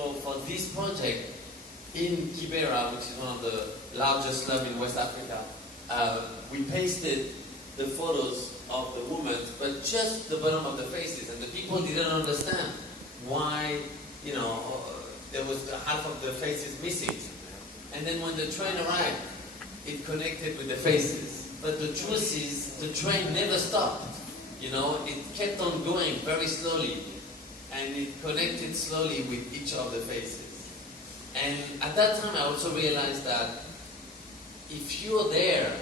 So for this project in Kibera, which is one of the largest slums in West Africa, we pasted the photos of the women, but just the bottom of the faces, and the people didn't understand why, you know, there was half of the faces missing. And then when the train arrived, it connected with the faces. But the truth is, the train never stopped. You know, it kept on going very slowly, and it connected slowly with each of the faces. And at that time, I also realized that if you're there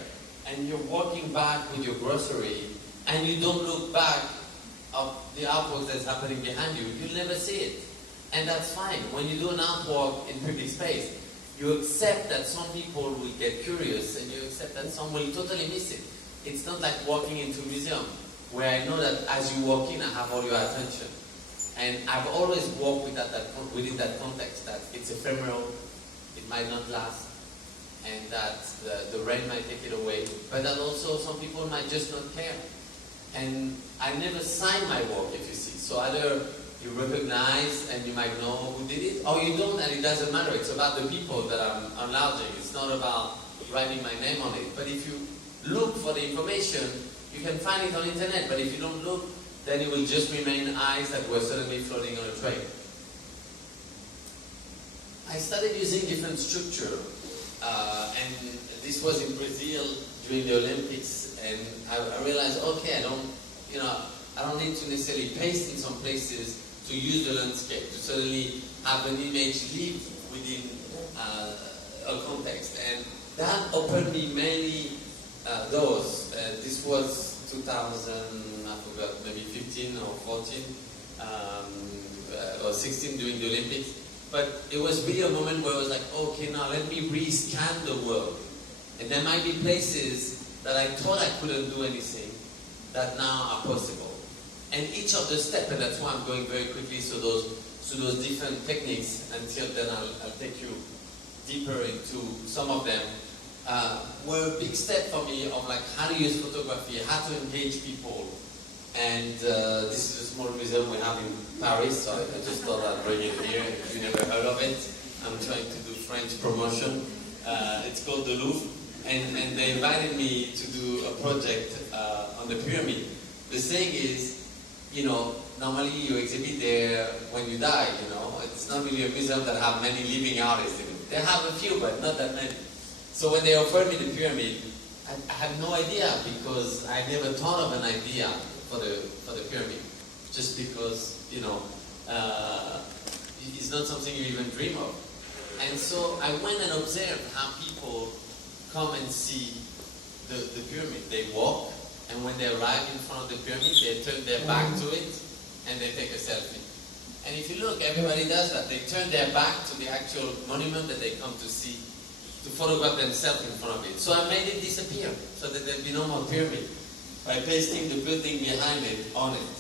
and you're walking back with your grocery and you don't look back of the artwork that's happening behind you, you'll never see it. And that's fine. When you do an artwork in public space, you accept that some people will get curious and you accept that some will totally miss it. It's not like walking into a museum where I know that as you walk in, I have all your attention. And I've always walked with within that context, that it's ephemeral, it might not last, and that the rain might take it away, but that also some people might just not care. And I never sign my work, if you see. So either you recognize and you might know who did it, or you don't, and it doesn't matter. It's about the people that I'm enlarging. It's not about writing my name on it. But if you look for the information, you can find it on the internet, but if you don't look, then it will just remain eyes that were suddenly floating on a train. I started using different structure, and this was in Brazil during the Olympics, and I realized, okay, I don't need to necessarily paste in some places to use the landscape, to suddenly have an image live within a context. And that opened me many doors. This was 2000, I forgot, maybe 15 or 14 or 16 during the Olympics. But it was really a moment where I was like, okay, now let me re-scan the world. And there might be places that I thought I couldn't do anything that now are possible. And each of the steps, and that's why I'm going very quickly through those different techniques, until then I'll take you deeper into some of them, were a big step for me of like how to use photography, how to engage people. And this is a small museum we have in Paris, so I just thought I'd bring it here. If you never heard of it, I'm trying to do French promotion. It's called the Louvre, and they invited me to do a project on the pyramid. The thing is, you know, normally you exhibit there when you die, you know. It's not really a museum that have many living artists in it. They have a few, but not that many. So when they offered me the pyramid, I had no idea, because I never thought of an idea for the pyramid, just because, you know, it's not something you even dream of. And so I went and observed how people come and see the pyramid. They walk, and when they arrive in front of the pyramid, they turn their back to it, and they take a selfie. And if you look, everybody does that. They turn their back to the actual monument that they come to see, to photograph themselves in front of it. So I made it disappear, so that there'd be no more pyramid, by pasting the building behind it on it.